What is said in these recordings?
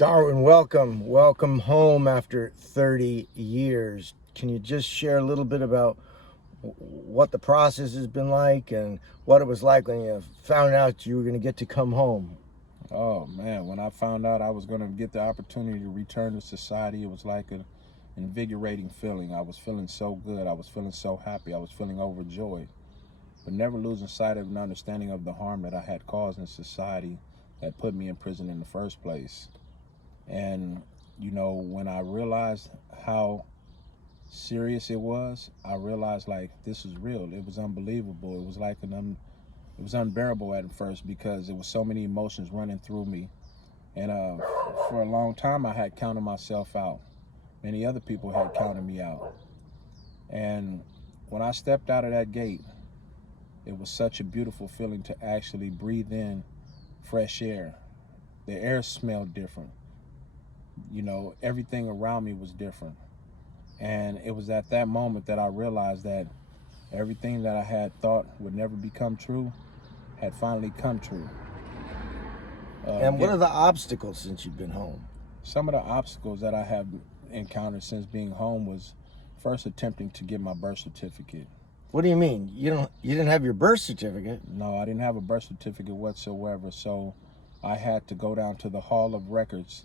Darwin, welcome home after 30 years. Can you just share a little bit about what the process has been like and what it was like when you found out you were going to get to come home? Oh man, when I found out I was going to get the opportunity to return to society, it was like an invigorating feeling. I was feeling so good. I was feeling so happy. I was feeling overjoyed, but never losing sight of an understanding of the harm that I had caused in society that put me in prison in the first place. And when I realized how serious it was, I realized like this is real. It was unbelievable. It was like it was unbearable at first because there was so many emotions running through me. And for a long time, I had counted myself out. Many other people had counted me out. And when I stepped out of that gate, it was such a beautiful feeling to actually breathe in fresh air. The air smelled different. Everything around me was different. And it was at that moment that I realized that everything that I had thought would never become true had finally come true. And what are the obstacles since you've been home? Some of the obstacles that I have encountered since being home was first attempting to get my birth certificate. What do you mean? You didn't have your birth certificate? No, I didn't have a birth certificate whatsoever, so I had to go down to the Hall of Records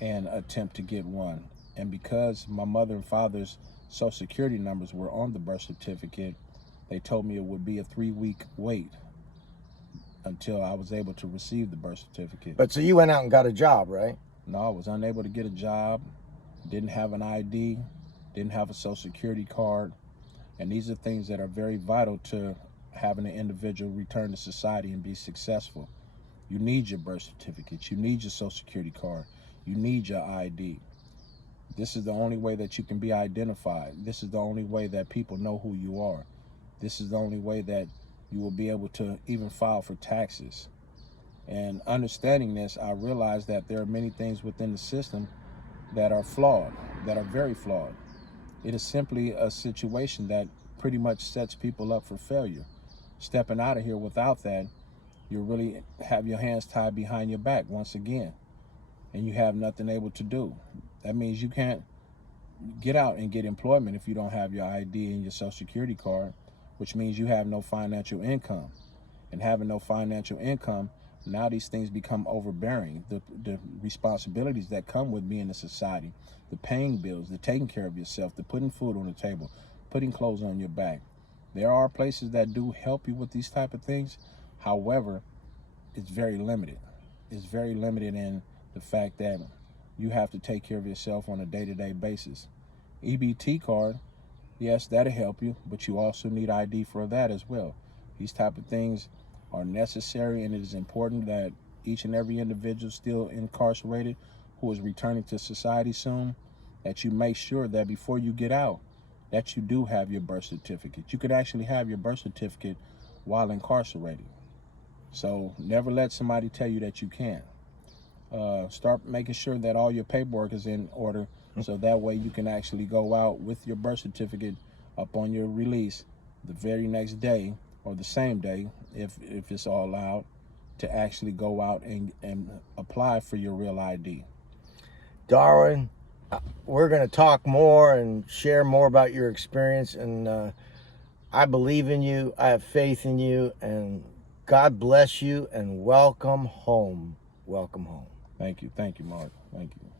and attempt to get one. And because my mother and father's social security numbers were on the birth certificate, they told me it would be a 3-week wait until I was able to receive the birth certificate. But so you went out and got a job, right? No, I was unable to get a job, didn't have an ID, didn't have a social security card, and these are things that are very vital to having an individual return to society and be successful. You need your birth certificate, you need your social security card, you need your ID. This is the only way that you can be identified. This is the only way that people know who you are. This is the only way that you will be able to even file for taxes. And understanding this, I realized that there are many things within the system that are flawed, that are very flawed. It is simply a situation that pretty much sets people up for failure. Stepping out of here without that, you really have your hands tied behind your back once again, and you have nothing able to do. That means you can't get out and get employment if you don't have your ID and your social security card, which means you have no financial income. And having no financial income, now these things become overbearing. The responsibilities that come with being in society, the paying bills, the taking care of yourself, the putting food on the table, putting clothes on your back. There are places that do help you with these type of things. However, it's very limited. It's very limited in the fact that you have to take care of yourself on a day-to-day basis. EBT card, yes, that'll help you, but you also need ID for that as well. These type of things are necessary, and it is important that each and every individual still incarcerated who is returning to society soon, that you make sure that before you get out, that you do have your birth certificate. You could actually have your birth certificate while incarcerated. So never let somebody tell you that you can't. Start making sure that all your paperwork is in order, so that way you can actually go out with your birth certificate up on your release the very next day or the same day, if it's all allowed, to actually go out and apply for your real ID. Darwin, we're going to talk more and share more about your experience, and I believe in you. I have faith in you, and God bless you, and welcome home. Welcome home. Thank you, Mark. Thank you.